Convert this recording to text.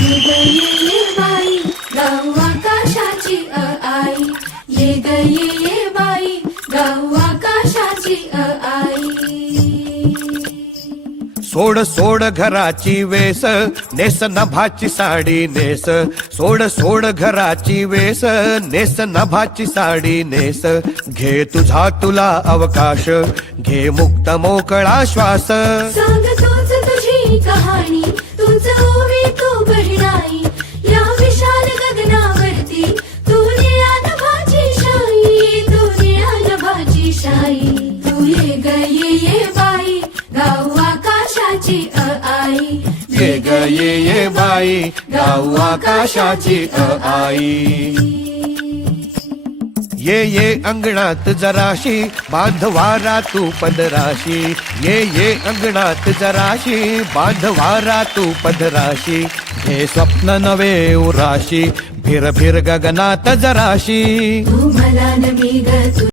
ये ग ये बाई गाऊ आकाशाची आई, ये ग ये बाई गाऊ आकाशाची आई. सोड सोड घराची वेस, नेस नभाची साडी नेस. सोड सोड घराची वेस, नेस नभाची साडी नेस. घे तुझा तुला अवकाश, घे मुक्त मोकळा श्वास. सांग तूच तुझी कहाणी, तूच ओवी तू बहिणाई. या विशाल गगनावरती तू निळ्या नभाची शाई, तू निळ्या नभाची शाई. तू ये ग ये बाई गाऊ आकाशाची आई, ये ग ये बाई गाऊ आकाशाची आई. ये अंगणात जराशी बांधवारा तू पदराशी. ये अंगणात जराशी बांधवारा तू पदराशी. हे स्वप्न नवे उराशी, फिर फिर गगनात जराशी. तू मला न मी ग